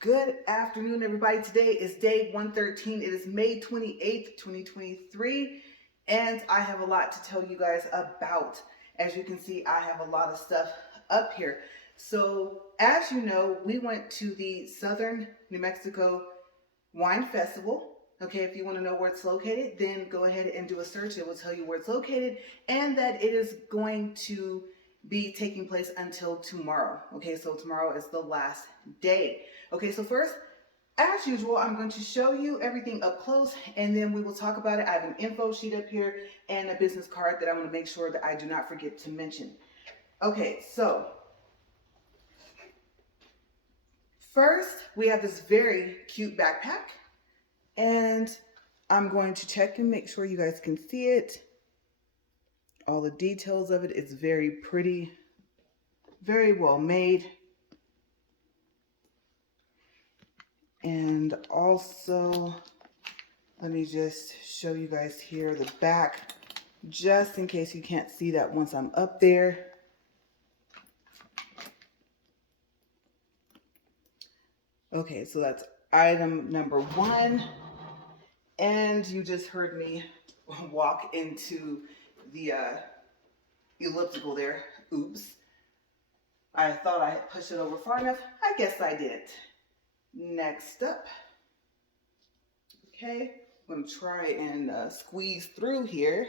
Good afternoon, everybody. Today is day 113. It is May 28th, 2023, and I have a lot to tell you guys about. As you can see, I have a lot of stuff up here. So, as you know, we went to the Southern New Mexico Wine Festival. Okay, if you want to know where it's located, then go ahead and do a search. It will tell you where it's located and that it is going to be taking place until tomorrow. Okay, so tomorrow is the last day. Okay, so first, as usual, I'm going to show you everything up close and then we will talk about it. I have an info sheet up here and a business card that I want to make sure that I do not forget to mention. Okay, so first we have this very cute backpack and I'm going to check and make sure you guys can see it. All the details of it. It's very pretty, very well made. And also, let me just show you guys here the back, just in case you can't see that once I'm up there. Okay, so that's item number one. And you just heard me walk into the elliptical there. Oops. I thought I had pushed it over far enough. I guess I didn't. Next up. Okay, I'm going to try and squeeze through here.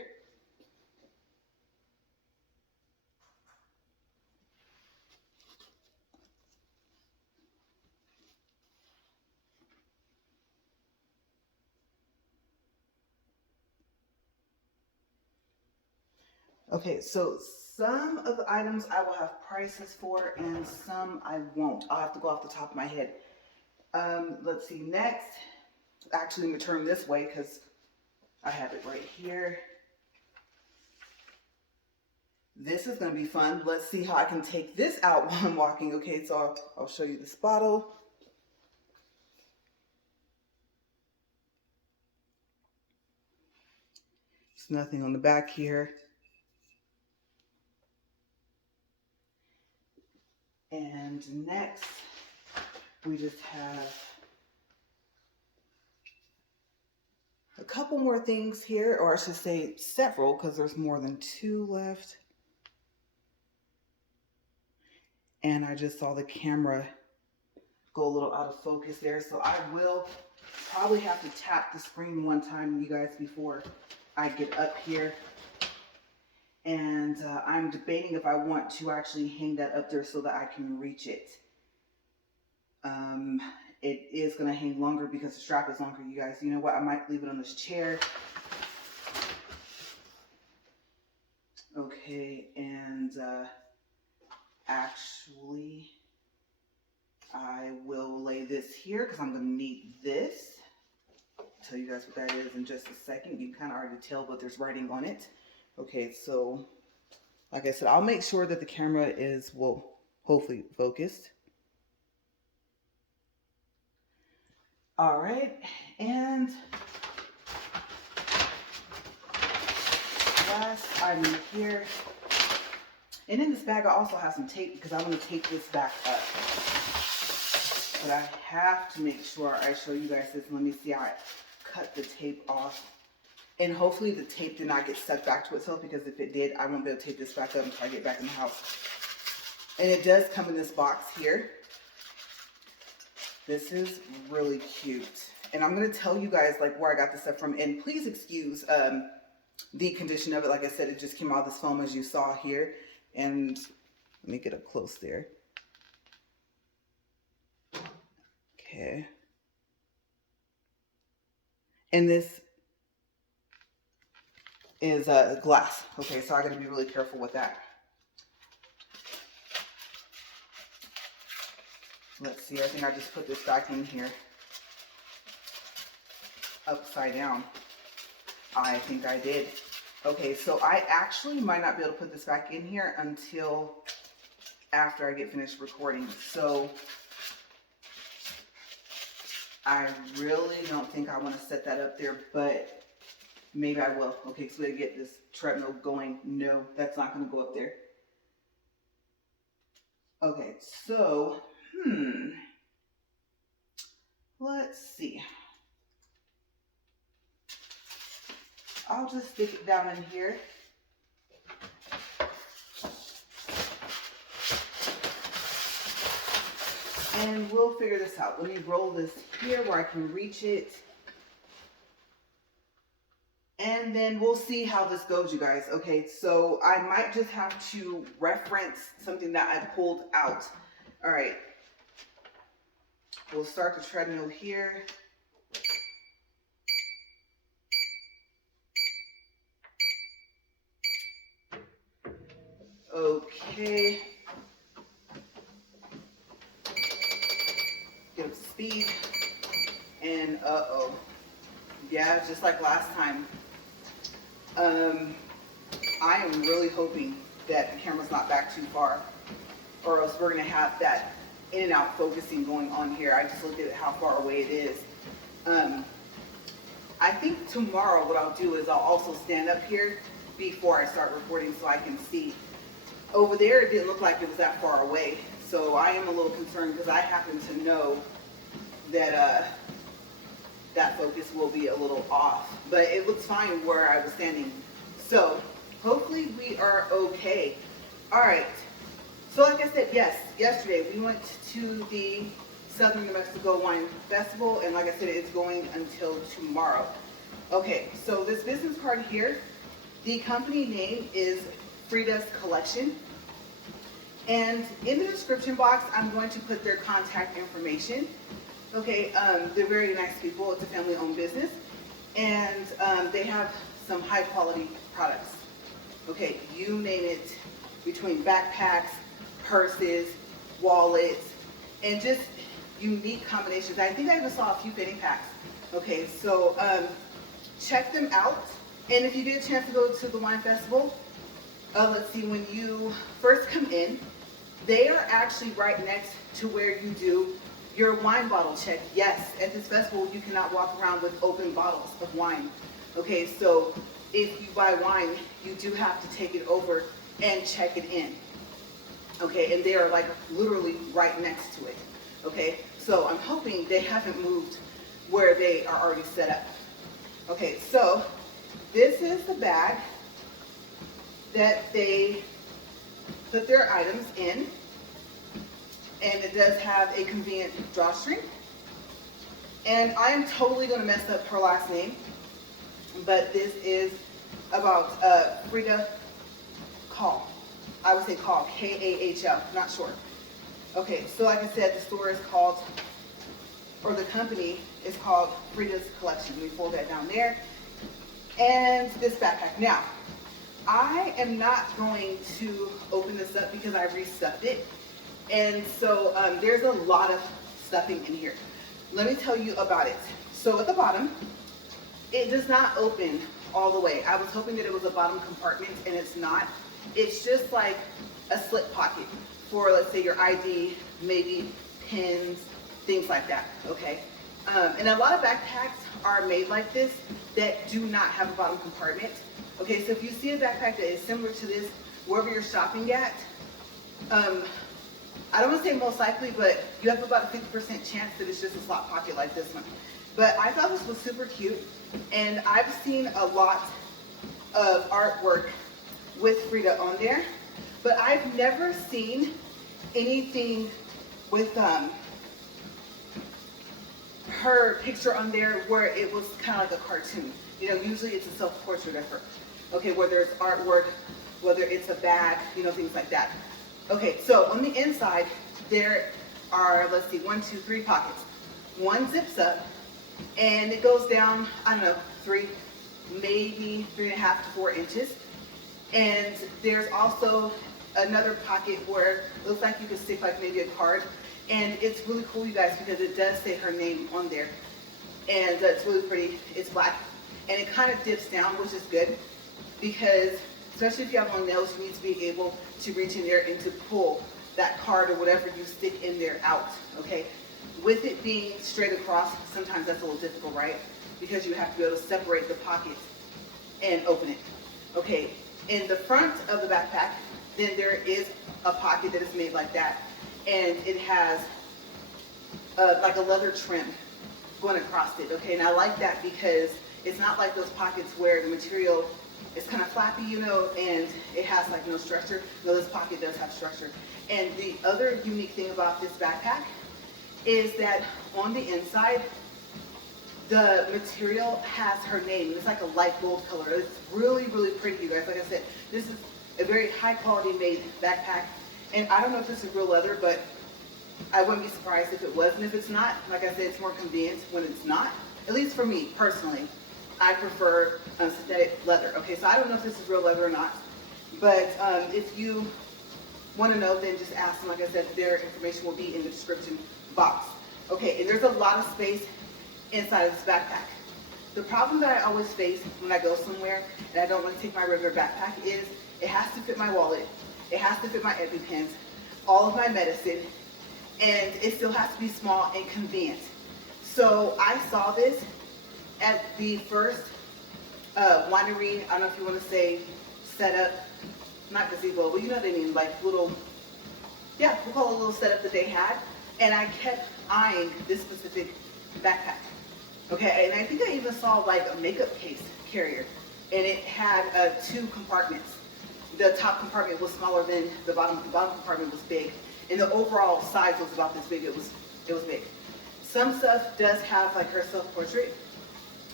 Okay, so some of the items I will have prices for and some I won't. I'll have to go off the top of my head. Let's see, next. Actually, I'm going to turn this way because I have it right here. This is going to be fun. Let's see how I can take this out while I'm walking. Okay, so I'll show you this bottle. There's nothing on the back here. And next, we just have a couple more things here, or I should say several, because there's more than two left. And I just saw the camera go a little out of focus there, so I will probably have to tap the screen one time, you guys, before I get up here. And I'm debating if I want to actually hang that up there so that I can reach it. It is going to hang longer because the strap is longer, you guys. You know what? I might leave it on this chair. Okay, and actually, I will lay this here because I'm going to need this. I'll tell you guys what that is in just a second. You can kind of already tell, but there's writing on it. Okay, so like I said, I'll make sure that the camera is, well, hopefully focused. All right, and last item here. And in this bag, I also have some tape because I want to tape this back up. But I have to make sure I show you guys this. Let me see how I cut the tape off. And hopefully the tape did not get stuck back to itself, because if it did, I won't be able to tape this back up until I get back in the house. And it does come in this box here. This is really cute. And I'm going to tell you guys like where I got this stuff from. And please excuse the condition of it. Like I said, it just came out of this foam as you saw here. And let me get up close there. Okay. And this is glass. Okay, so I got to be really careful with that. Let's see, I think I just put this back in here upside down. I think I did. Okay, so I actually might not be able to put this back in here until after I get finished recording. So I really don't think I want to set that up there, but maybe I will. Okay, so we get this treadmill going. No, that's not going to go up there. Okay, so, let's see. I'll just stick it down in here. And we'll figure this out. Let me roll this here where I can reach it. And then we'll see how this goes, you guys. Okay, so I might just have to reference something that I pulled out. All right. We'll start the treadmill here. Okay. Get up to speed. And uh-oh. Yeah, just like last time. I am really hoping that the camera's not back too far, or else we're gonna have that in and out focusing going on here. I just looked at how far away it is. I think tomorrow what I'll do is I'll also stand up here before I start recording so I can see. Over there it didn't look like it was that far away, so I am a little concerned because I happen to know that that focus will be a little off, but it looks fine where I was standing. So hopefully we are okay. All right. So like I said, yes, yesterday we went to the Southern New Mexico Wine Festival, and like I said, it's going until tomorrow. Okay, so this business card here, the company name is Frida's Collection. And in the description box, I'm going to put their contact information. Okay, they're very nice people. It's a family-owned business, and they have some high-quality products. Okay, you name it, between backpacks, purses, wallets, and just unique combinations. I think I even saw a few fanny packs. Okay, so check them out. And if you get a chance to go to the wine festival, let's see, when you first come in, they are actually right next to where you do your wine bottle check. Yes, at this festival, you cannot walk around with open bottles of wine. Okay, so if you buy wine, you do have to take it over and check it in. Okay, and they are like literally right next to it. Okay, so I'm hoping they haven't moved where they are already set up. Okay, so this is the bag that they put their items in. And it does have a convenient drawstring. And I am totally going to mess up her last name, but this is about Frida Kahlo. I would say Kahlo, K-A-H-L, not sure. Okay, so like I said, the store is called, or the company is called Frida's Collection. Let me fold that down there. And this backpack. Now, I am not going to open this up because I restuffed it. And so there's a lot of stuffing in here. Let me tell you about it. So at the bottom, it does not open all the way. I was hoping that it was a bottom compartment, and it's not. It's just like a slip pocket for, let's say, your ID, maybe pins, things like that, okay? And a lot of backpacks are made like this that do not have a bottom compartment. Okay, so if you see a backpack that is similar to this, wherever you're shopping at, I don't want to say most likely, but you have about a 50% chance that it's just a slot pocket like this one. But I thought this was super cute, and I've seen a lot of artwork with Frida on there, but I've never seen anything with her picture on there where it was kind of like a cartoon. You know, usually it's a self-portrait of her. Okay, whether it's artwork, whether it's a bag, you know, things like that. Okay, so on the inside, there are, let's see, 1, 2, 3 pockets. One zips up, and it goes down, I don't know, 3, maybe 3.5 to 4 inches. And there's also another pocket where it looks like you could stick like maybe a card. And it's really cool, you guys, because it does say her name on there. And it's really pretty. It's black. And it kind of dips down, which is good, because especially if you have long nails, you need to be able to reach in there and to pull that card or whatever you stick in there out, okay? With it being straight across, sometimes that's a little difficult, right? Because you have to be able to separate the pockets and open it. Okay, in the front of the backpack, then there is a pocket that is made like that. And it has like a leather trim going across it, okay? And I like that because it's not like those pockets where the material is kind of flappy, you know, and it has like no structure. No, this pocket does have structure. And the other unique thing about this backpack is that on the inside, the material has her name. It's like a light gold color. It's really, really pretty, you guys. Like I said, this is a very high quality made backpack. And I don't know if this is real leather, but I wouldn't be surprised if it was. And if it's not, like I said, it's more convenient when it's not. At least for me, personally, I prefer synthetic leather. Okay, so I don't know if this is real leather or not. But if you want to know, then just ask them. Like I said, their information will be in the description box. Okay, and there's a lot of space inside of this backpack. The problem that I always face when I go somewhere and I don't want to take my regular backpack is it has to fit my wallet, it has to fit my EpiPens, all of my medicine, and it still has to be small and convenient. So I saw this at the first winery, I don't know if you want to say setup, not gazebo, but you know what I mean, like little, yeah, we'll call it a little setup that they had, and I kept eyeing this specific backpack. Okay, and I think I even saw like a makeup case carrier, and it had 2 compartments. The top compartment was smaller than the bottom. The bottom compartment was big, and the overall size was about this big. It was big. Some stuff does have like her self-portrait,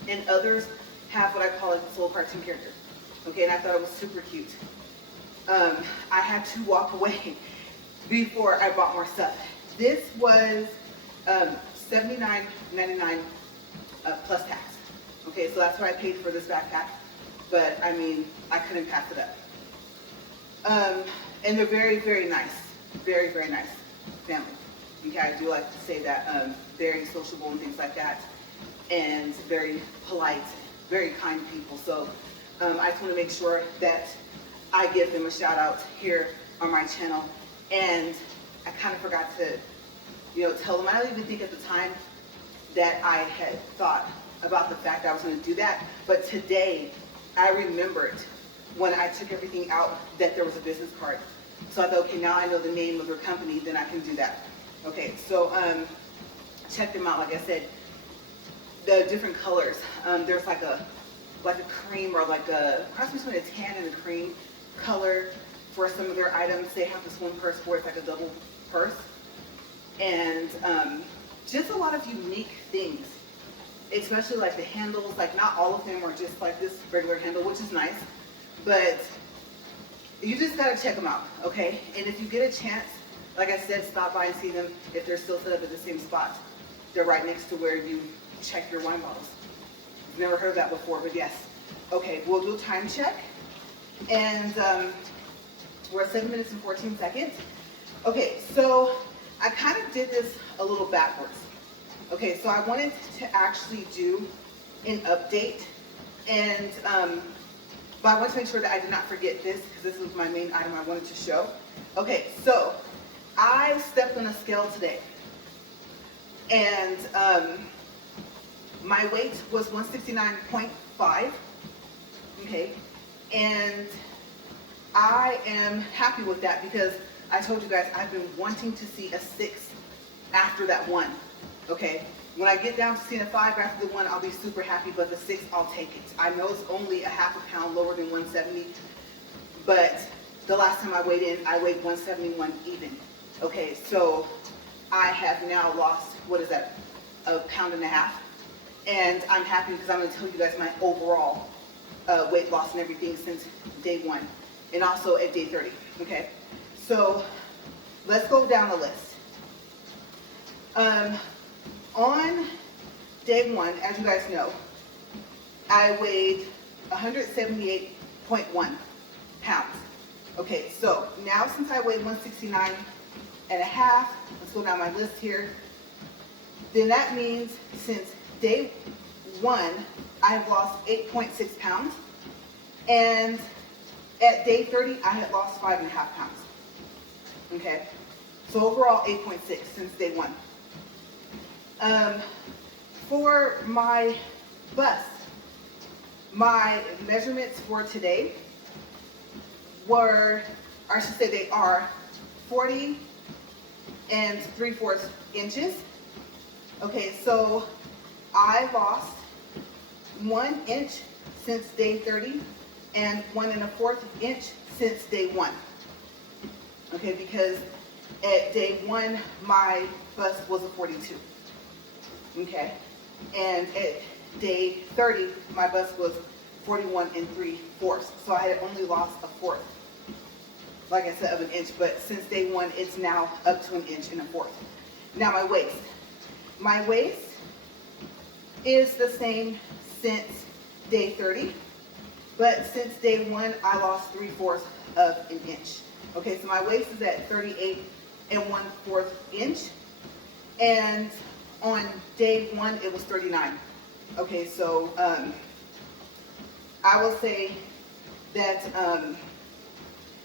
and others have what I call like this little cartoon character. Okay, and I thought it was super cute. I had to walk away before I bought more stuff. This was $79.99 plus tax. Okay, so that's what I paid for this backpack. But I mean, I couldn't pass it up. And they're very, very nice. Very, very nice family. Okay, I do like to say that, very sociable and things like that, and very polite, very kind people. So I just want to make sure that I give them a shout out here on my channel. And I kind of forgot to, tell them. I don't even think at the time that I had thought about the fact that I was going to do that. But today, I remembered when I took everything out that there was a business card. So I thought, okay, now I know the name of their company, then I can do that. Okay, so check them out. Like I said, the different colors. There's like a cream, or like a cross between a tan and a cream color for some of their items. They have this one purse where it's like a double purse, and just a lot of unique things. Especially like the handles. Like not all of them are just like this regular handle, which is nice, but you just gotta check them out, okay? And if you get a chance, like I said, stop by and see them. If they're still set up at the same spot, they're right next to where you check your wine bottles. Never heard of that before, but yes. Okay, we'll do a time check. And we're at 7 minutes and 14 seconds. Okay, so I kind of did this a little backwards. Okay, so I wanted to actually do an update, and but I wanted to make sure that I did not forget this, because this was my main item I wanted to show. Okay, so I stepped on a scale today, and my weight was 169.5, okay, and I am happy with that because I told you guys I've been wanting to see a 6 after that 1, okay. When I get down to seeing a 5 after the 1, I'll be super happy, but the 6, I'll take it. I know it's only a half a pound lower than 170, but the last time I weighed in, I weighed 171 even. Okay, so I have now lost, what is that, a pound and a half, and I'm happy because I'm going to tell you guys my overall weight loss and everything since day 1, and also at day 30, okay? So let's go down the list. On day 1, as you guys know, I weighed 178.1 pounds. Okay, so now since I weighed 169 and a half, let's go down my list here, then that means since day 1, I have lost 8.6 pounds, and at day 30, I had lost 5.5 pounds. Okay, so overall 8.6 since day 1. For my bust, my measurements for today were, or I should say they are 40 3/4 inches. Okay, so I lost 1 inch since day 30 and 1 1/4 inch since day 1. Okay, because at day 1 my bust was a 42. Okay, and at day 30 my bust was 41 3/4. So I had only lost a fourth, like I said, of an inch. But since day 1, it's now up to 1 1/4 inch. Now my waist. My waist is the same since day 30, but since day 1, I lost 3/4 of an inch. Okay, so my waist is at 38 1/4 inch, and on day 1, it was 39. Okay, so I will say that,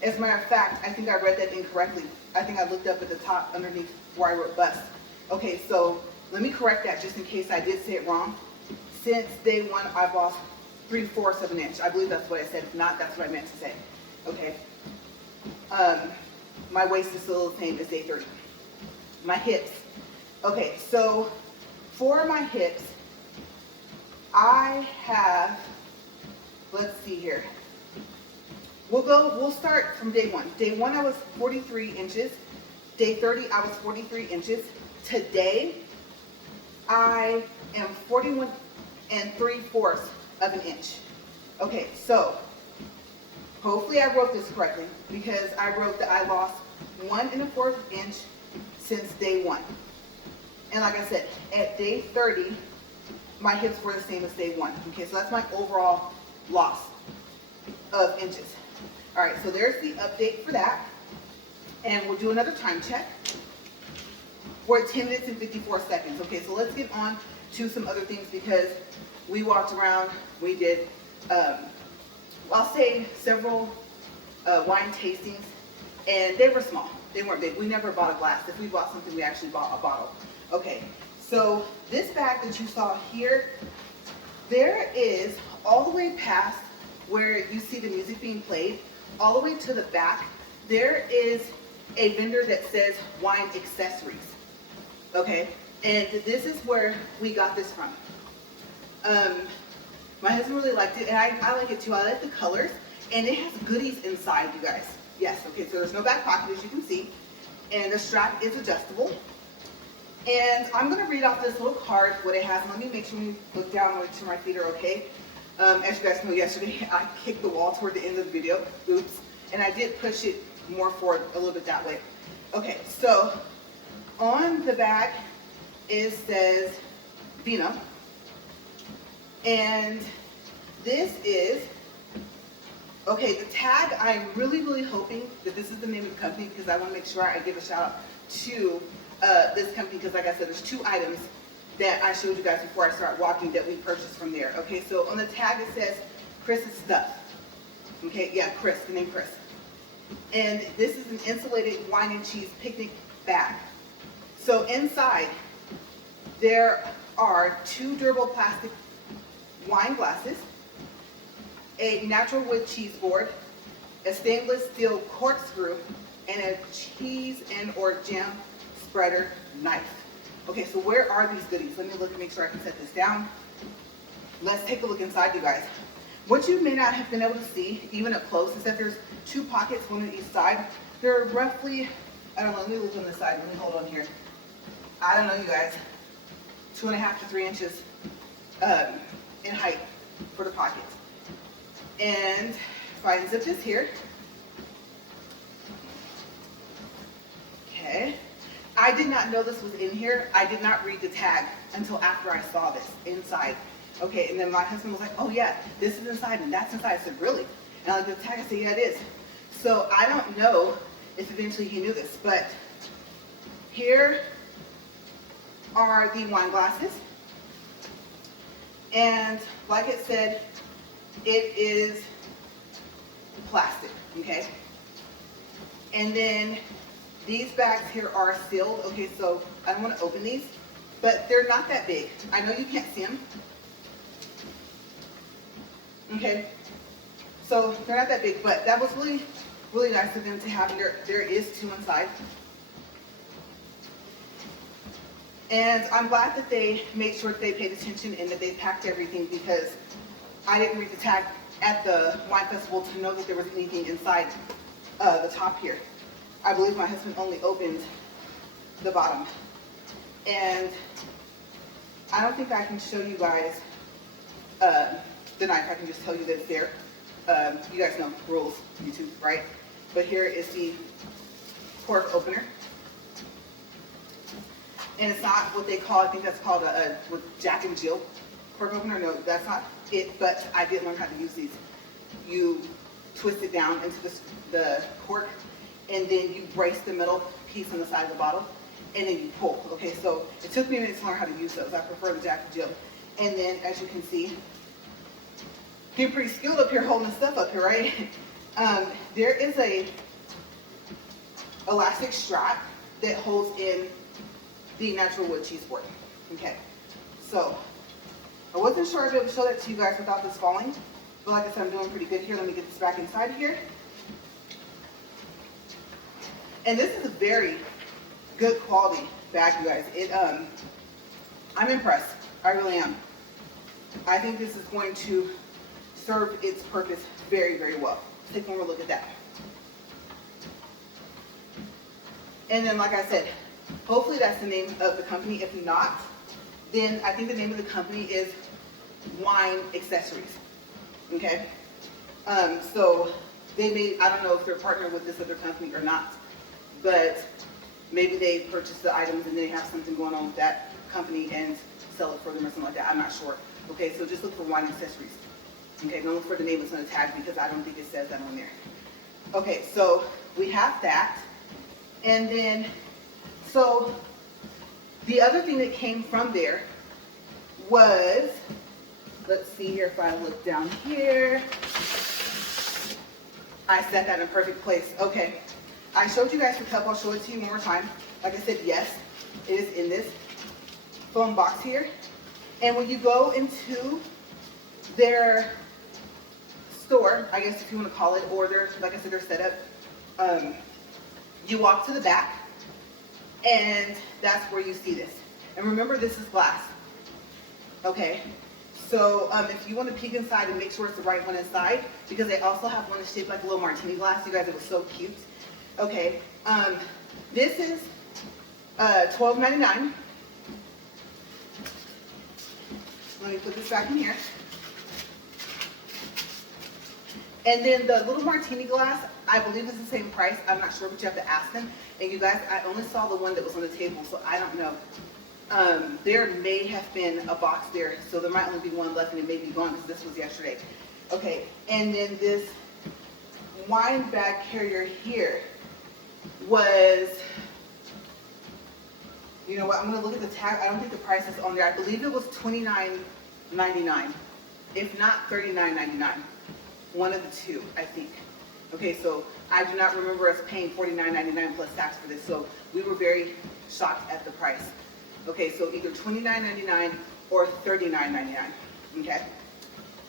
as a matter of fact, I think I read that incorrectly. I think I looked up at the top underneath where I wrote bust. Okay, so let me correct that just in case I did say it wrong. Since day 1, I've lost 3/4 of an inch. I believe that's what I said. If not, that's what I meant to say. Okay. My waist is still the same as day 30. My hips. Okay, so for my hips, I have, let's see here. We'll start from day 1. Day 1, I was 43 inches. Day 30, I was 43 inches. Today, I am 41 3/4 of an inch. Okay, so hopefully I wrote this correctly, because I wrote that I lost 1 1/4 inch since day 1. And like I said, at day 30, my hips were the same as day 1. Okay, so that's my overall loss of inches. All right, so there's the update for that. And we'll do another time check. We're at 10 minutes and 54 seconds. Okay, so let's get on to some other things, because we walked around, we did, I'll say several wine tastings, and they were small. They weren't big. We never bought a glass. If we bought something, we actually bought a bottle. Okay, so this bag that you saw here, there is all the way past where you see the music being played, all the way to the back, there is a vendor that says wine accessories. Okay, and this is where we got this from. My husband really liked it, and I like it too. I like the colors, and it has goodies inside, you guys. Yes, okay, so there's no back pocket, as you can see, and the strap is adjustable. And I'm going to read off this little card, what it has. Let me make sure we look down and make sure my feet are okay. As you guys know, yesterday I kicked the wall toward the end of the video. Oops. And I did push it more forward a little bit that way. Okay, so on the back it says Vino. And this is, okay, the tag, I'm really hoping that this is the name of the company, because I want to make sure I give a shout out to this company, because like I said, there's 2 items that I showed you guys before I start walking that we purchased from there. Okay, so on the tag it says Chris's Stuff. Okay, yeah, Chris, the name Chris. And this is an insulated wine and cheese picnic bag. So inside there are 2 durable plastic wine glasses, a natural wood cheese board, a stainless steel corkscrew, and a cheese and or jam spreader knife. Okay, so where are these goodies? Let me look and make sure I can set this down. Let's take a look inside, you guys. What you may not have been able to see, even up close, is that there's 2 pockets, 1 on each side. They're roughly, I don't know, let me look on this side. Let me hold on here. I don't know, you guys, 2.5 to 3 inches in height for the pockets. And if I unzip this here, okay. I did not know this was in here. I did not read the tag until after I saw this inside. Okay, and then my husband was like, oh yeah, this is inside and that's inside. I said, really? And I looked at the tag, I said, yeah, it is. So I don't know if eventually he knew this, but here are the wine glasses. And like it said, it is plastic, okay? And then these bags here are sealed. Okay, so I don't want to open these, but they're not that big. I know you can't see them. Okay, so they're not that big, but that was really nice of them to have. There is 2 inside. And I'm glad that they made sure that they paid attention and that they packed everything, because I didn't read the tag at the wine festival to know that there was anything inside the top here. I believe my husband only opened the bottom. And I don't think I can show you guys the knife. I can just tell you that it's there. You guys know rules, YouTube, right? But here is the cork opener. And it's not what they call, I think that's called a Jack and Jill cork opener. No, that's not it, but I did learn how to use these. You twist it down into the cork, and then you brace the middle piece on the side of the bottle, and then you pull. Okay, so it took me a minute to learn how to use those. I prefer the Jack and Jill. And then, as you can see, getting pretty skilled up here holding stuff up here, right? There is a elastic strap that holds in the natural wood cheese board. Okay, so I wasn't sure I'd be able to show that to you guys without this falling, but like I said, I'm doing pretty good here. Let me get this back inside here. And this is a very good quality bag, you guys. I'm impressed. I really am. I think this is going to serve its purpose very, very well. Let's take one more look at that. And then, like I said, hopefully that's the name of the company. If not, then I think the name of the company is Wine Accessories. Okay? So they may, I don't know if they're partnered with this other company or not, but maybe they purchase the items and they have something going on with that company and sell it for them or something like that. I'm not sure. Okay, so just look for Wine Accessories. Okay, don't look for the name that's on the tag, because I don't think it says that on there. Okay, so we have that. And then, so the other thing that came from there was, let's see here if I look down here. I set that in a perfect place. Okay, I showed you guys the cup. I'll show it to you one more time. Like I said, yes, it is in this foam box here. And when you go into their store, I guess if you want to call it, or their, like I said, their setup, you walk to the back, and that's where you see this. And remember, this is glass. Okay, so if you want to peek inside and make sure it's the right one inside, because they also have one that's shaped like a little martini glass. You guys, it was so cute. Okay, this is $12.99. Let me put this back in here. And then the little martini glass, I believe is the same price. I'm not sure, but you have to ask them. And you guys, I only saw the one that was on the table, so I don't know. There may have been a box there, so there might only be one left, and it may be gone because this was yesterday. Okay, and then this wine bag carrier here was, you know what, I'm gonna look at the tag. I don't think the price is on there. I believe it was $29.99, if not $39.99. One of the two, I think. Okay, so I do not remember us paying $49.99 plus tax for this, so we were very shocked at the price. Okay, so either $29.99 or $39.99. Okay,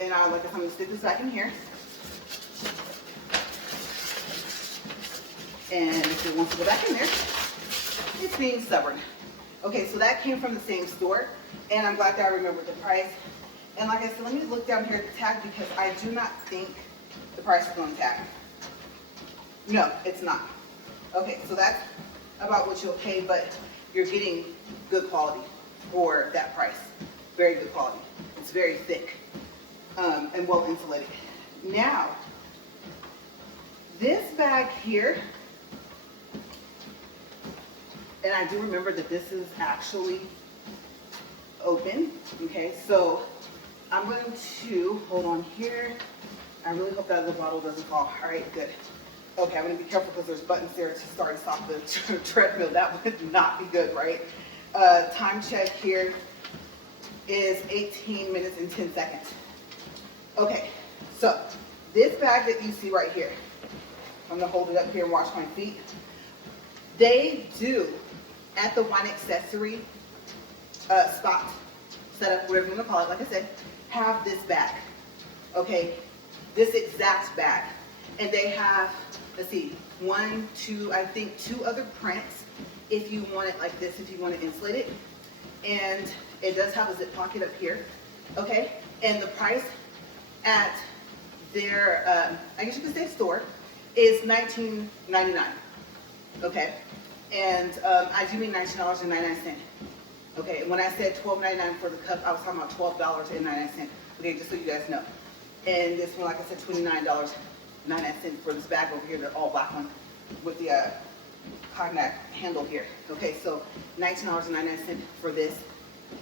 and like I said, I'm gonna stick this back in here. And if it wants to go back in there, it's being stubborn. Okay, so that came from the same store, and I'm glad that I remembered the price. And like I said, let me look down here at the tag, because I do not think the price is on the tag. No, it's not. Okay, so that's about what you'll pay, but you're getting good quality for that price. Very good quality. It's very thick and well insulated. Now, this bag here, and I do remember that this is actually open. Okay, so I'm going to hold on here. I really hope that the bottle doesn't fall. All right, good. Okay, I'm going to be careful because there's buttons there to start and stop the treadmill. That would not be good, right? Time check here is 18 minutes and 10 seconds. Okay, so this bag that you see right here, I'm going to hold it up here and wash my feet. They do, at the wine accessory spot, setup, whatever you want to call it, like I said, have this bag. Okay, this exact bag. And they have, let's see, one, two, I think two other prints if you want it like this, if you want to insulate it. and it does have a zip pocket up here, okay? And the price at their, I guess you could say store, is $19.99, okay? And I do mean $19.99. Okay, and when I said $12.99 for the cup, I was talking about $12.99. Okay, just so you guys know. And this one, like I said, $29.99 for this bag over here, the all black one with the cognac handle here. Okay, so $19.99 for this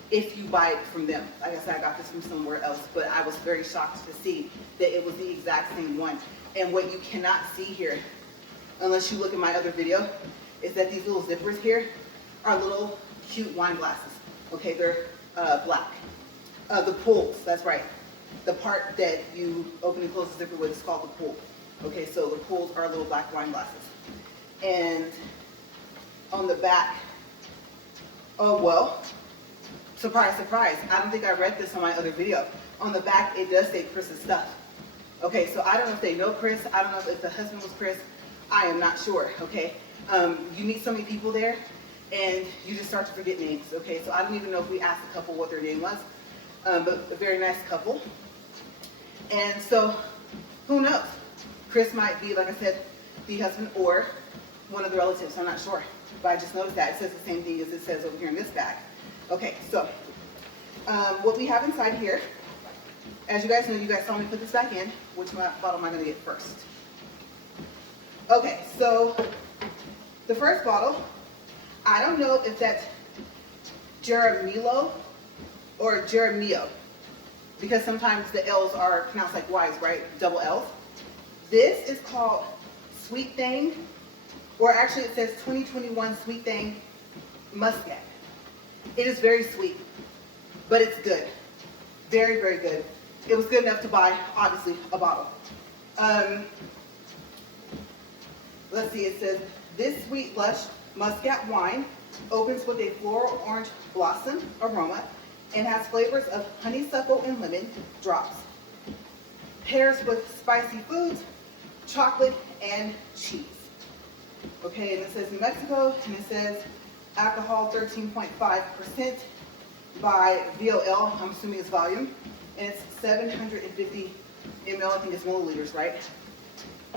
if you buy it from them. Like I said, I got this from somewhere else, but I was very shocked to see that it was the exact same one. And what you cannot see here, unless you look at my other video, is that these little zippers here are little cute wine glasses. Okay, they're black. The pulls, that's right. The part that you open and close the zipper with is called the pull. Okay, so the pulls are little black wine glasses. And on the back, oh well, surprise, surprise. I don't think I read this on my other video. On the back, it does say Chris's stuff. Okay, so I don't know if they know Chris. I don't know if the husband was Chris. I am not sure, okay? You meet so many people there, and you just start to forget names, okay? So I don't even know if we asked the couple what their name was, but a very nice couple. And so, who knows? Chris might be, like I said, the husband or one of the relatives. I'm not sure, but I just noticed that. It says the same thing as it says over here in this bag. Okay, so what we have inside here, as you guys know, you guys saw me put this back in. Which bottle am I going to get first? Okay, so the first bottle, I don't know if that's Jaramillo or Jaramillo, because sometimes the L's are pronounced like Y's, right? Double L's. This is called Sweet Thang, or actually it says 2021 Sweet Thang Muscat. It is very sweet, but it's good. Very, very good. It was good enough to buy, obviously, a bottle. Let's see, it says, this sweet, lush muscat wine opens with a floral orange blossom aroma and has flavors of honeysuckle and lemon drops. Pairs with spicy foods, chocolate, and cheese. Okay, and it says New Mexico, and it says alcohol 13.5% by VOL, I'm assuming it's volume, and it's 750 ml, I think it's milliliters, right?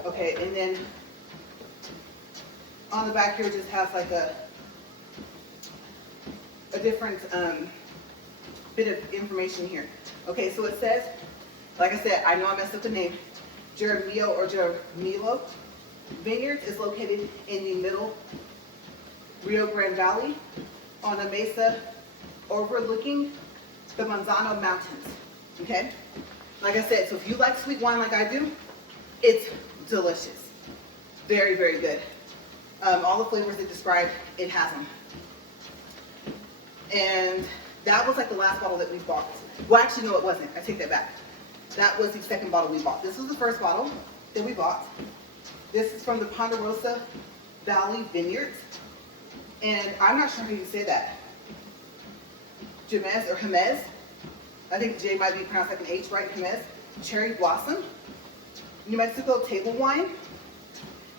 Okay, and then on the back here it just has like a different bit of information here. Okay, so it says, like I said, I know I messed up the name, Jaramillo or Jaramillo Vineyards is located in the middle Rio Grande Valley on a mesa overlooking the Manzano Mountains, okay? Like I said, so if you like sweet wine like I do, it's delicious. Very, very good. All the flavors it described, it has them. And that was like the last bottle that we bought. Well, actually, no, it wasn't. I take that back. That was the second bottle we bought. This was the first bottle that we bought. This is from the Ponderosa Valley Vineyards. And I'm not sure how you say that. Jemez or Jemez. I think J might be pronounced like an H, right? Jemez. Cherry Blossom. New Mexico table wine.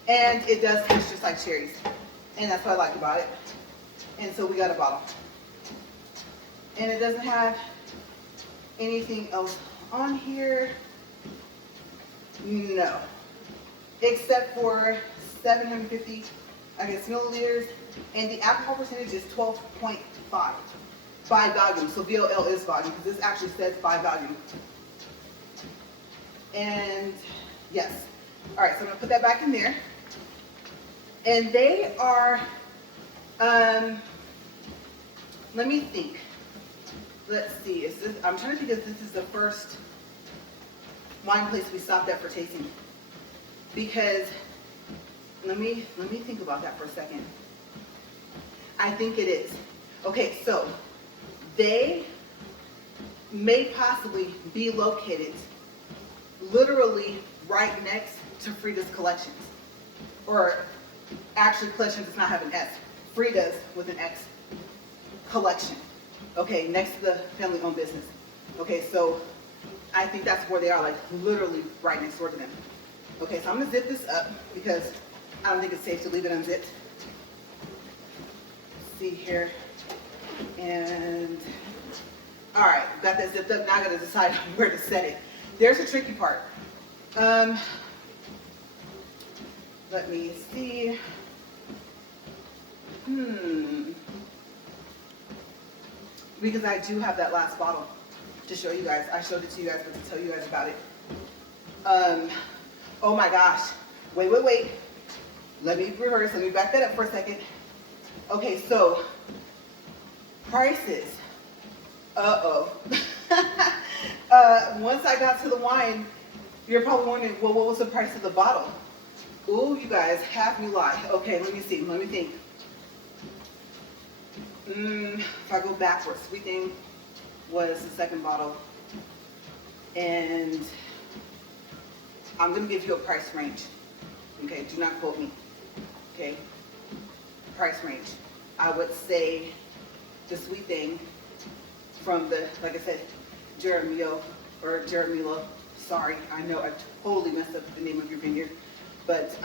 And it does taste just like cherries. And that's what I like about it. And so we got a bottle. And it doesn't have anything else on here. No. Except for 750, I guess, milliliters. And the alcohol percentage is 12.5 by volume. So VOL is volume, because this actually says by volume. And yes. All right, so I'm going to put that back in there. And they are, let me think. Let's see. Is this, I'm trying to think if this is the first wine place we stopped at for tasting. Because, let me think about that for a second. I think it is. Okay, so they may possibly be located literally right next to Frida's Collections. Or actually, Collections does not have an S. Frida's with an X. Collection. Okay, next to the family-owned business. Okay, so I think that's where they are, like literally right next door to them. Okay, so I'm gonna zip this up because I don't think it's safe to leave it unzipped. Let's see here. And all right, got that zipped up. Now I gotta decide where to set it. There's the tricky part. Let me see. Because I do have that last bottle to show you guys. I showed it to you guys, but to tell you guys about it. Oh my gosh. Wait. Let me reverse. Let me back that up for a second. Okay, so prices. Once I got to the wine, you're probably wondering, well, what was the price of the bottle? Ooh, you guys have me lie. Okay, let me see. Let me think. If I go backwards, Sweet Thang was the second bottle. And I'm going to give you a price range. Okay, do not quote me. Okay, price range. I would say the Sweet Thang from the, like I said, Jaramillo, sorry, I know I totally messed up the name of your vineyard, but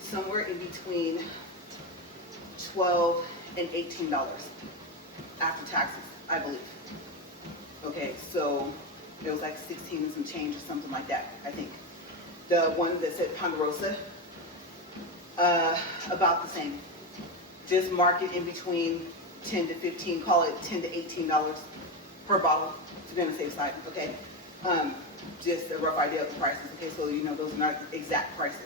somewhere in between $12 and $18 after taxes, I believe. Okay, so it was like 16 and some change or something like that, I think. The one that said Ponderosa, about the same. Just mark it in between 10 to 15, call it $10 to $18 per bottle to be on the safe side, okay? Just a rough idea of the prices, okay? So you know those are not exact prices,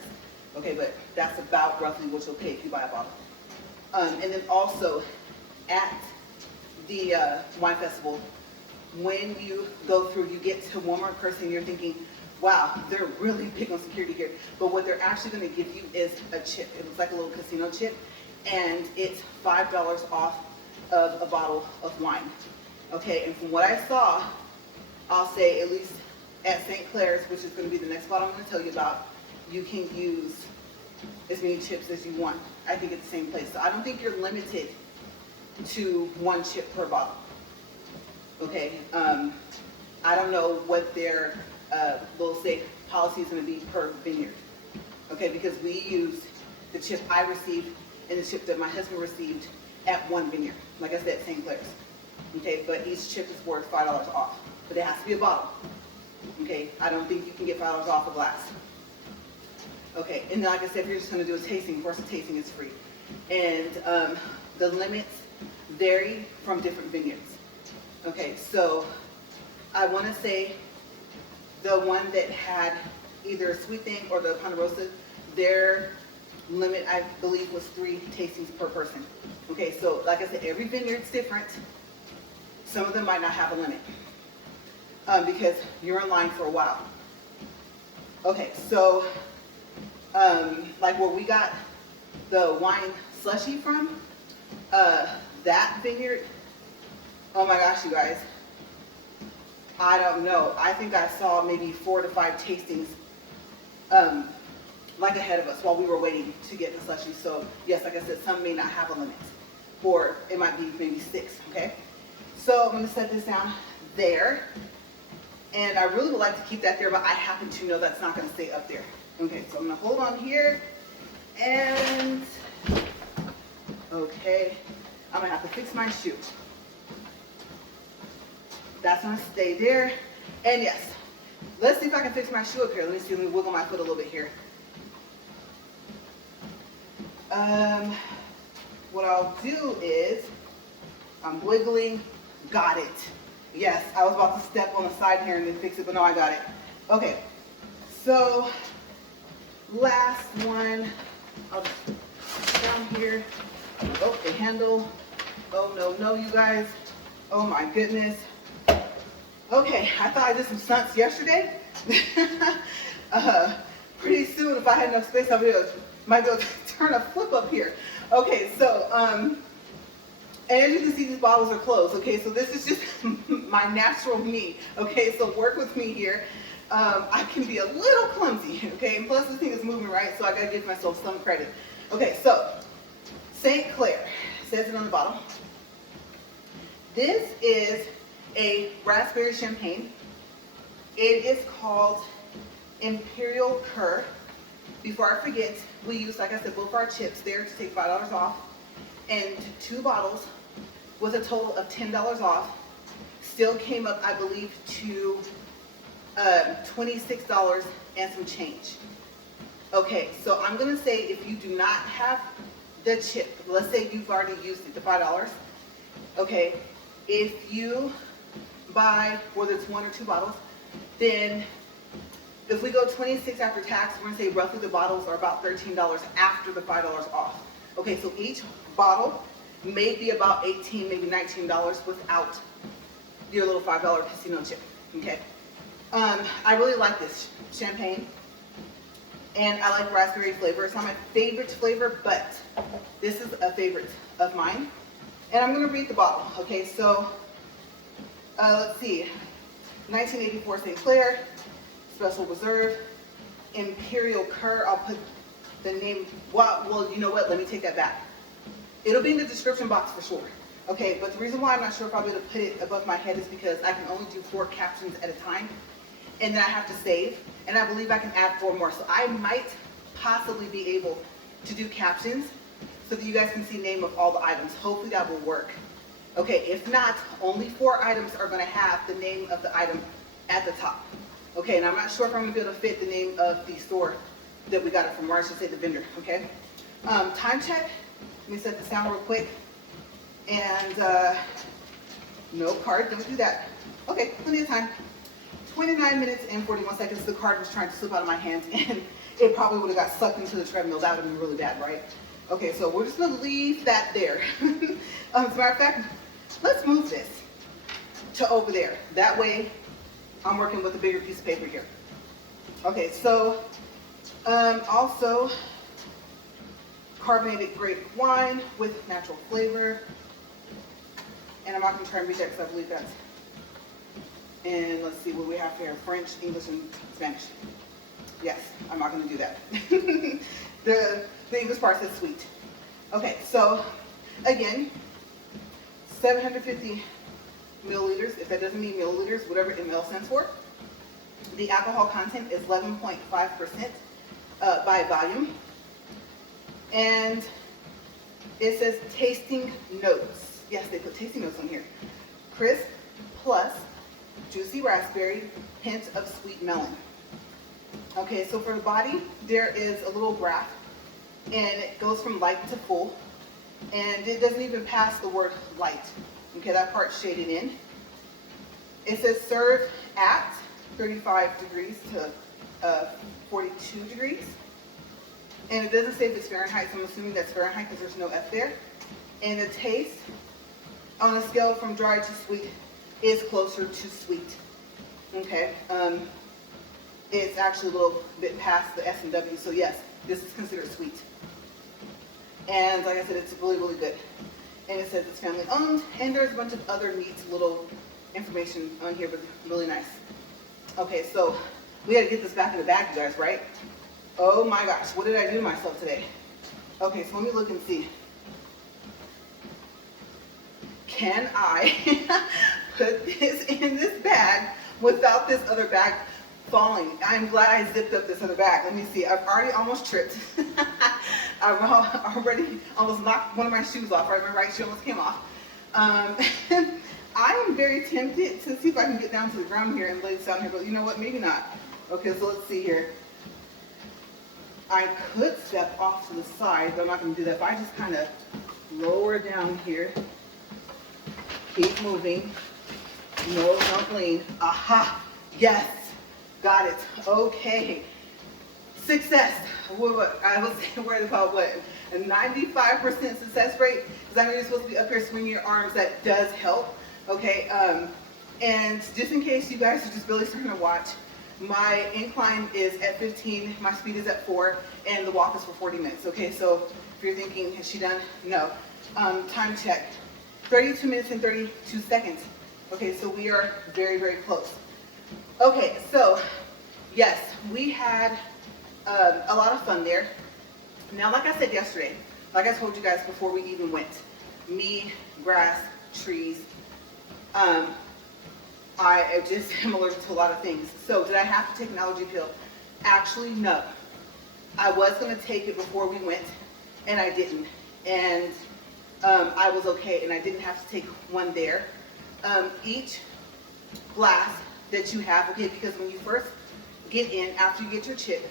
okay? But that's about roughly what you'll pay if you buy a bottle. And then also at the wine festival, when you go through, you get to one more person, you're thinking, wow, they're really big on security here. But what they're actually going to give you is a chip. It looks like a little casino chip, and it's $5 off of a bottle of wine. Okay, and from what I saw, I'll say at least at St. Clair's, which is going to be the next bottle I'm going to tell you about, you can use as many chips as you want. I think at the same place. So I don't think you're limited to one chip per bottle. Okay, I don't know what their little safe policy is going to be per vineyard. Okay, because we used the chip I received and the chip that my husband received at one vineyard. Like I said, St. Clair's. Okay, but each chip is worth $5 off. But it has to be a bottle. Okay, I don't think you can get $5 off a glass. Okay, and like I said, if you're just going to do a tasting, of course the tasting is free. And the limits vary from different vineyards. Okay, so I want to say the one that had either Sweet Thang or the Ponderosa, their limit, I believe, was 3 tastings per person. Okay, so like I said, every vineyard's different. Some of them might not have a limit because you're in line for a while. Okay, so like where we got the wine slushy from, that vineyard, oh my gosh, you guys, I don't know. I think I saw maybe 4 to 5 tastings like ahead of us while we were waiting to get the slushy. So yes, like I said, some may not have a limit, or it might be maybe 6, okay? So I'm gonna set this down there, and I really would like to keep that there, but I happen to know that's not gonna stay up there. Okay, so I'm gonna hold on here, and okay, I'm gonna have to fix my shoe. That's gonna stay there, and yes, let's see if I can fix my shoe up here. Let me see, let me wiggle my foot a little bit here. What I'll do is, I'm wiggling, got it. Yes, I was about to step on the side here and then fix it, but no, I got it. Okay, so last one, I'll just put down here. Oh, the handle. Oh, no, you guys. Oh my goodness. Okay, I thought I did some stunts yesterday. Pretty soon, if I had enough space, I might be able to turn a flip up here. Okay, so, and as you can see, these bottles are closed. Okay, so this is just my natural me. Okay, so work with me here. I can be a little clumsy. Okay, and plus this thing is moving, right? So I gotta give myself some credit. Okay, so St. Clair says it on the bottle. This is a raspberry champagne. It is called Imperial Kir. Before I forget, we use, like I said, both our chips there to take $5 off, and 2 bottles with a total of $10 off. Still came up, I believe, to $26 and some change. Okay, so I'm gonna say if you do not have the chip, let's say you've already used it, the $5, okay, if you buy, whether it's 1 or 2 bottles, then if we go 26 after tax, we're gonna say roughly the bottles are about $13 after the $5 off. Okay, so each bottle may be about $18, maybe $19 without your little $5 casino chip, okay? I really like this champagne, and I like raspberry flavor. It's not my favorite flavor, but this is a favorite of mine. And I'm gonna read the bottle, okay? So, let's see, 1984 St. Clair, Special Reserve, Imperial Kir. I'll put the name, well, you know what, let me take that back. It'll be in the description box for sure. Okay, but the reason why I'm not sure if I'll be able to put it above my head is because I can only do 4 captions at a time, and then I have to save, and I believe I can add 4 more. So I might possibly be able to do captions so that you guys can see name of all the items. Hopefully that will work. Okay, if not, only 4 items are gonna have the name of the item at the top. Okay, and I'm not sure if I'm gonna be able to fit the name of the store that we got it from, or I should say the vendor, okay? Time check, let me set this down real quick. And no card, don't do that. Okay, plenty of time. 29 minutes and 41 seconds. The card was trying to slip out of my hand, and it probably would have got sucked into the treadmill. That would have been really bad, right? Okay, so we're just gonna leave that there. As a matter of fact, let's move this to over there. That way, I'm working with a bigger piece of paper here. Okay, so also carbonated grape wine with natural flavor. And I'm not going to try and read that because I believe that's, and let's see what we have here, French, English, and Spanish. Yes, I'm not going to do that. the English part says sweet. Okay, so again, 750 milliliters, if that doesn't mean milliliters, whatever ml stands for. The alcohol content is 11.5% by volume. And it says tasting notes. Yes, they put tasting notes on here. Crisp plus juicy raspberry, hint of sweet melon. Okay, so for the body, there is a little graph, and it goes from light to full, and it doesn't even pass the word light. Okay, that part's shaded in. It says serve at 35 degrees to 42 degrees. And it doesn't say if it's Fahrenheit, so I'm assuming that's Fahrenheit because there's no F there. And the taste, on a scale from dry to sweet, is closer to sweet. Okay, it's actually a little bit past the S and W, so yes, this is considered sweet. And like I said, it's really, really good. And it says it's family owned, and there's a bunch of other neat little information on here, but really nice. Okay, so we gotta get this back in the bag, you guys, right? Oh my gosh, what did I do to myself today? Okay, so let me look and see. Can I put this in this bag without this other bag falling? I'm glad I zipped up this other bag. Let me see, I've already almost tripped. I've already almost knocked one of my shoes off, right? My right shoe almost came off. I am very tempted to see if I can get down to the ground here and lay this down here, but you know what, maybe not. Okay, so let's see here. I could step off to the side, but I'm not going to do that. If I just kind of lower down here, keep moving, no, don't lean. Aha, yes, got it. Okay, success. I was worried about what, a 95% success rate? Because I know you're supposed to be up here swinging your arms. That does help. Okay, and just in case you guys are just really starting to watch, my incline is at 15, my speed is at 4, and the walk is for 40 minutes. Okay, so if you're thinking, has she done? No. Time check, 32 minutes and 32 seconds. Okay, so we are very, very close. Okay, so yes, we had a lot of fun there. Now, like I said yesterday, like I told you guys before we even went, me, grass, trees, I just am allergic to a lot of things. So did I have to take an allergy pill? Actually, no. I was going to take it before we went, and I didn't. And I was okay, and I didn't have to take one there. Each glass that you have, okay, because when you first get in, after you get your chip,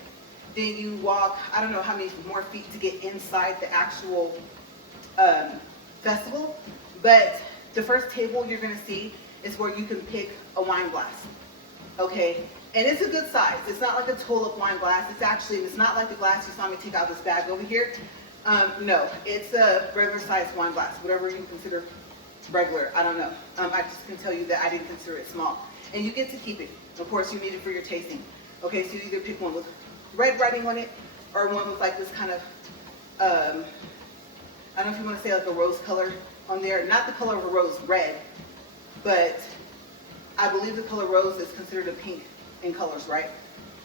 then you walk, I don't know how many more feet to get inside the actual festival, but the first table you're going to see is where you can pick a wine glass, okay? And it's a good size. It's not like a tulip wine glass. It's not like the glass you saw me take out this bag over here. No, it's a regular sized wine glass, whatever you consider regular, I don't know. I just can tell you that I didn't consider it small. And you get to keep it. Of course, you need it for your tasting. Okay, so you either pick one with red writing on it, or one with like this kind of, I don't know if you want to say like a rose color on there. Not the color of a rose, red, but I believe the color rose is considered a pink in colors, right?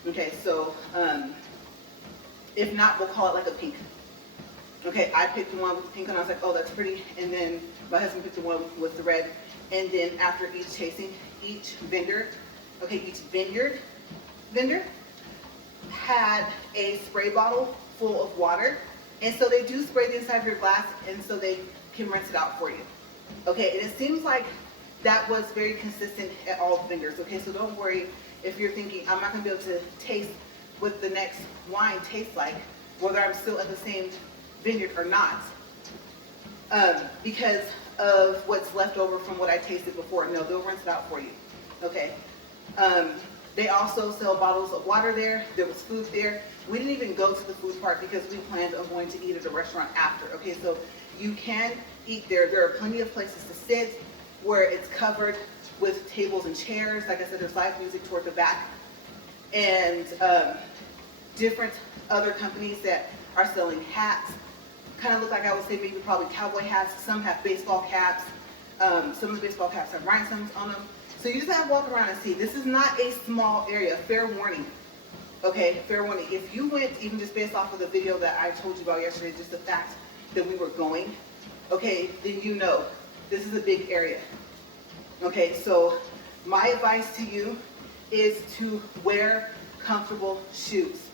Okay, so if not, we'll call it like a pink. Okay, I picked the one with the pink and I was like, oh, that's pretty. And then my husband picked the one with the red. And then after each tasting, each vineyard vendor had a spray bottle full of water. And so they do spray the inside of your glass, and so they can rinse it out for you. Okay, and it seems like that was very consistent at all the vendors. Okay, so don't worry if you're thinking, I'm not gonna be able to taste what the next wine tastes like, whether I'm still at the same vineyard or not, because of what's left over from what I tasted before. No, they'll rinse it out for you. Okay. They also sell bottles of water there. There was food there. We didn't even go to the food part because we planned on going to eat at a restaurant after. Okay, so you can eat there. There are plenty of places to sit where it's covered with tables and chairs. Like I said, there's live music toward the back, and different other companies that are selling hats. Kind of look like, I would say, maybe probably cowboy hats. Some have baseball caps. Some of the baseball caps have rhinestones on them. So you just have to walk around and see. This is not a small area. Fair warning. Okay, fair warning. If you went, even just based off of the video that I told you about yesterday, just the fact that we were going, okay, then you know this is a big area. Okay, so my advice to you is to wear comfortable shoes.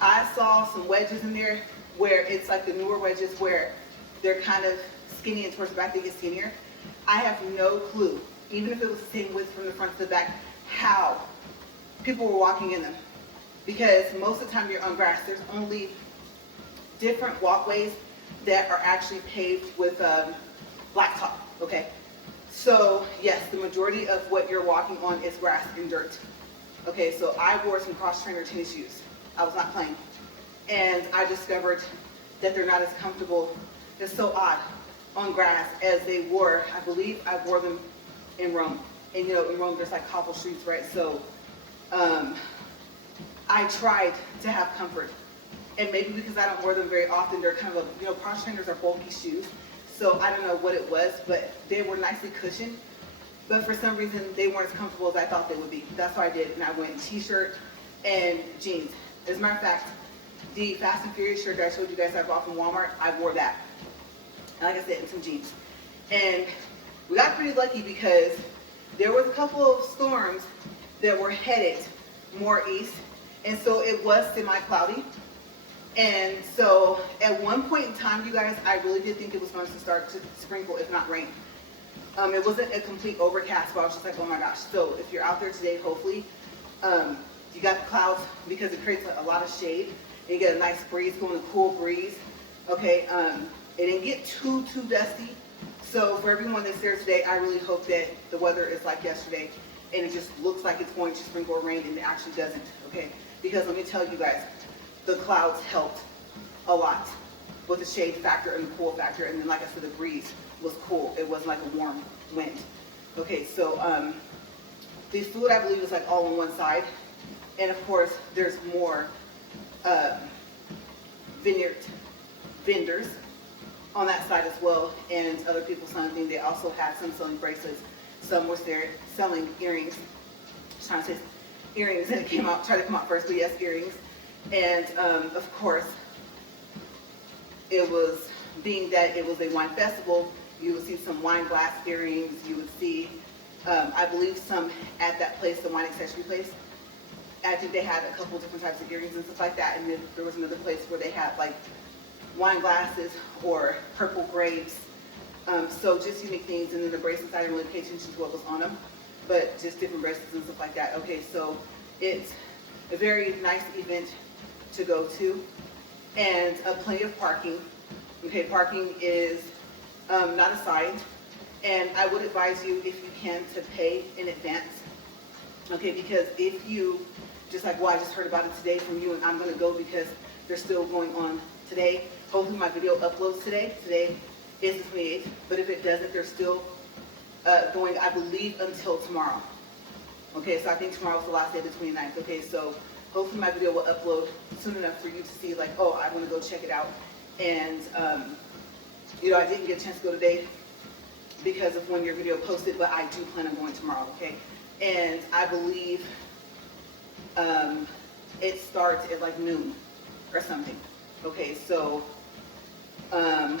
I saw some wedges in there where it's like the newer wedges where they're kind of skinny and towards the back they get skinnier. I have no clue, even if it was the same width from the front to the back, how people were walking in them. Because most of the time you're on grass. There's only different walkways that are actually paved with blacktop, okay? So yes, the majority of what you're walking on is grass and dirt. Okay, so I wore some cross-trainer tennis shoes. I was not playing. And I discovered that they're not as comfortable, it's so odd, on grass as they were. I believe I wore them in Rome. And you know, in Rome there's like cobble streets, right? So I tried to have comfort. And maybe because I don't wear them very often, they're kind of, you know, cross trainers are bulky shoes. So I don't know what it was, but they were nicely cushioned. But for some reason, they weren't as comfortable as I thought they would be. That's what I did. And I went t-shirt and jeans. As a matter of fact, the Fast and Furious shirt that I showed you guys I bought from Walmart, I wore that. And like I said, and some jeans. And we got pretty lucky because there was a couple of storms that were headed more east. And so it was semi-cloudy. And so at one point in time, you guys, I really did think it was going to start to sprinkle, if not rain. It wasn't a complete overcast, but I was just like, oh my gosh. So if you're out there today, hopefully, you got the clouds because it creates a lot of shade. And you get a nice breeze going, a cool breeze. Okay, it didn't get too dusty. So for everyone that's there today, I really hope that the weather is like yesterday and it just looks like it's going to sprinkle or rain and it actually doesn't, okay? Because let me tell you guys, the clouds helped a lot with the shade factor and the cool factor. And then like I said, the breeze was cool. It wasn't like a warm wind. Okay, so the food I believe is like all on one side. And of course, there's more vineyard vendors on that side as well, and other people selling things. They also had some selling bracelets. Some were there selling earrings. I was trying to say earrings, and it came out, tried to come out first, but yes, earrings. And of course, it was, being that it was a wine festival, you would see some wine glass earrings. You would see, I believe, some at that place, the wine accessory place. I think they had a couple different types of earrings and stuff like that. And then there was another place where they had like wine glasses or purple grapes So just unique things. And then the bracelets, I didn't really pay attention to what was on them, but just different bracelets and stuff like that. Okay, so it's a very nice event to go to, and plenty of parking. Okay, parking is not assigned, and I would advise you, if you can, to pay in advance. Okay, because if you, just like, well, I just heard about it today from you and I'm going to go because they're still going on today. Hopefully my video uploads today. Today is the 28th, but if it doesn't, they're still going, I believe, until tomorrow. Okay, so I think tomorrow's the last day of the 29th. Okay, so hopefully my video will upload soon enough for you to see, like, oh, I want to go check it out. And, you know, I didn't get a chance to go today because of when your video posted, but I do plan on going tomorrow, okay? And I believe it starts at like noon or something. Okay, so I'm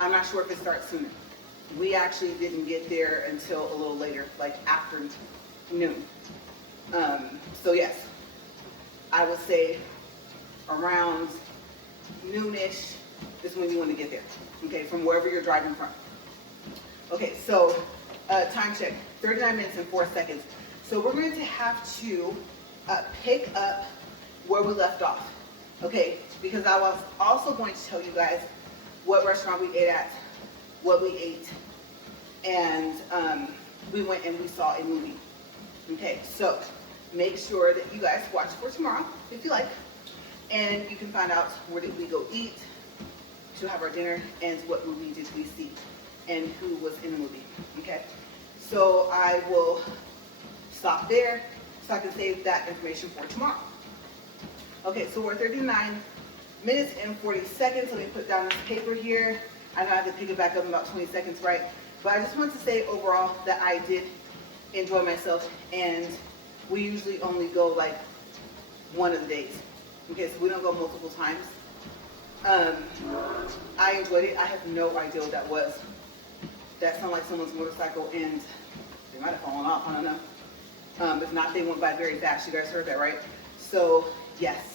not sure if it starts sooner. We actually didn't get there until a little later, like after noon. So yes, I would say around noonish is when you want to get there. Okay, from wherever you're driving from. Okay, so time check, 39 minutes and 4 seconds. So we're going to have to pick up where we left off. Okay, because I was also going to tell you guys what restaurant we ate at, what we ate, and we went and we saw a movie. Okay, so make sure that you guys watch for tomorrow if you like, and you can find out where did we go eat to have our dinner and what movie did we see and who was in the movie. Okay, so I will stop there so I can save that information for tomorrow. Okay, so we're 39 minutes and 40 seconds. Let me put down this paper here. I know I have to pick it back up in about 20 seconds, right? But I just want to say overall that I did enjoy myself, and we usually only go like one of the days. Okay, so we don't go multiple times. I enjoyed it. I have no idea what that was. That sounded like someone's motorcycle, and they might have fallen off, I don't know. If not, they went by very fast. You guys heard that, right? So, yes.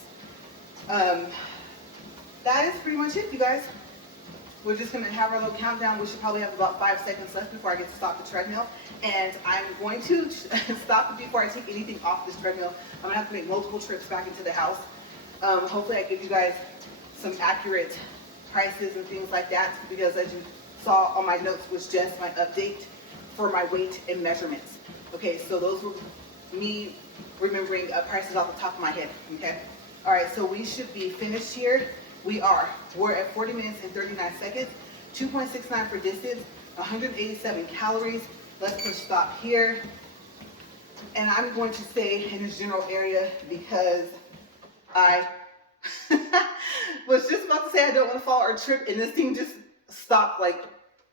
That is pretty much it, you guys. We're just going to have our little countdown. We should probably have about 5 seconds left before I get to stop the treadmill. And I'm going to stop it before I take anything off this treadmill. I'm going to have to make multiple trips back into the house. Hopefully I give you guys some accurate prices and things like that, because as you saw on my notes was just my update for my weight and measurements. Okay, so those were me remembering prices off the top of my head, okay? All right, so we should be finished here. We're at 40 minutes and 39 seconds, 2.69 for distance, 187 calories. Let's push stop here. And I'm going to stay in this general area because I was just about to say I don't want to fall or trip, and this thing just stopped, like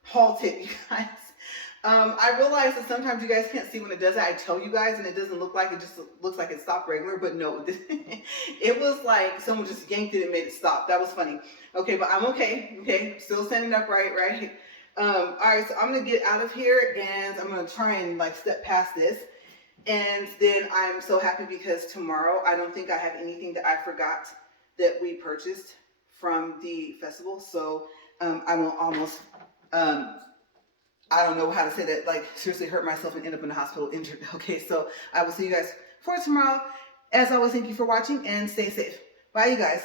halted, you guys. I realize that sometimes you guys can't see when it does that. I tell you guys, and it doesn't look like it, just looks like it stopped regular, but no, it was like someone just yanked it and made it stop. That was funny. Okay, but I'm okay. Okay, still standing upright, right? All right, so I'm gonna get out of here, and I'm gonna try and like step past this. And then I'm so happy because tomorrow I don't think I have anything that I forgot that we purchased from the festival. So I will almost, I don't know how to say that, like seriously hurt myself and end up in the hospital injured. Okay, so I will see you guys for tomorrow. As always, thank you for watching and stay safe. Bye, you guys.